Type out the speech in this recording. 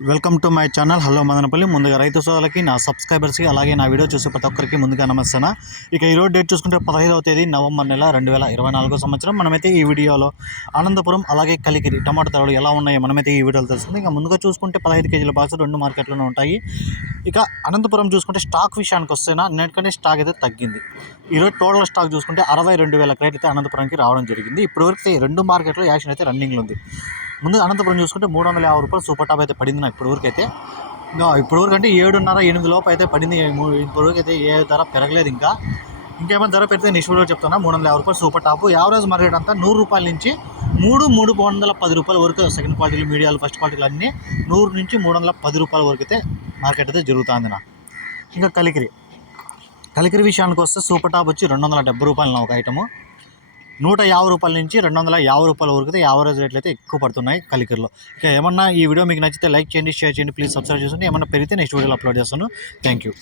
Welcome to my channel. Hello Madanapalle. ముందుగా రైతు సోదరులకి నా సబ్స్క్రైబర్స్కి అలాగే నా వీడియో చూసే ప్రతి ఒక్కరికి ముందుగా నమస్తాను ఇక ఈరోజు డేట్ చూసుకుంటే పదహైదవ తేదీ నవంబర్ నెల రెండు వేల ఇరవై నాలుగో సంవత్సరం. మనమైతే ఈ వీడియోలో అనంతపురం అలాగే కలికిరి టమాటా ధరలు ఎలా ఉన్నాయో మనమైతే ఈ వీడియోలో తెలుస్తుంది ఇంకా ముందుగా చూసుకుంటే పదహైదు కేజీల బాక్స్ రెండు మార్కెట్లోనే ఉంటాయి. ఇక అనంతపురం చూసుకుంటే స్టాక్ విషయానికి వస్తేనా నేటికంటే స్టాక్ అయితే తగ్గింది. ఈరోజు టోటల్ స్టాక్ చూసుకుంటే అరవై రెండు వేల క్రేట్ అయితే అనంతపురంకి రావడం జరిగింది. ఇప్పటివరకు అయితే రెండు మార్కెట్లో యాక్షన్ అయితే రన్నింగ్లో ఉంది. ముందు అనంతపురం చూసుకుంటే మూడు వందల యాభై రూపాయలు సూపర్ టాప్ అయితే పడింది నాకు ఇప్పటివరకు అయితే ఇంకా ఇప్పటివరకు అంటే ఏడున్నర ఎనిమిది లోపు అయితే పడింది. ఇప్పటివరకు అయితే ఏ ధర పెరగలేదు ఇంకా. ఇంకేమైనా ధర పెడితే నెక్స్ట్ చెప్తున్నా మూడు వందల యాభై రూపాయలు సూపర్ టాప్. యావరేజ్ మార్కెట్ అంతా నూరు రూపాయల నుంచి మూడు మూడు వందల పది రూపాయల వరకు సెకండ్ క్వాలిటీలు మీడియాలు ఫస్ట్ క్వాలిటీలు అన్నీ నూరు నుంచి మూడు వందల పది రూపాయల వరకు అయితే మార్కెట్ అయితే జరుగుతుంది నా. ఇంకా కలికిరి. కలికిరి విషయానికి వస్తే సూపర్ టాప్ వచ్చి రెండు వందల డెబ్బై రూపాయలు నా ఒక ఐటము. నూట యాభై రూపాయల నుంచి రెండు వందల యాభై రూపాయల వరకు అయితే యావరేజ్ రేట్లు అయితే ఎక్కువ పడుతున్నాయి కలికర్లో. ఇక ఏమన్నా ఈ వీడియో మీకు నచ్చితే లైక్ చేయండి షేర్ చేయండి ప్లీజ్ సబ్స్క్రైబ్ చేయండి ఏమన్నా పెరిగితే నెక్స్ట్ వీడియోలో అప్లోడ్ చేస్తాను. Thank you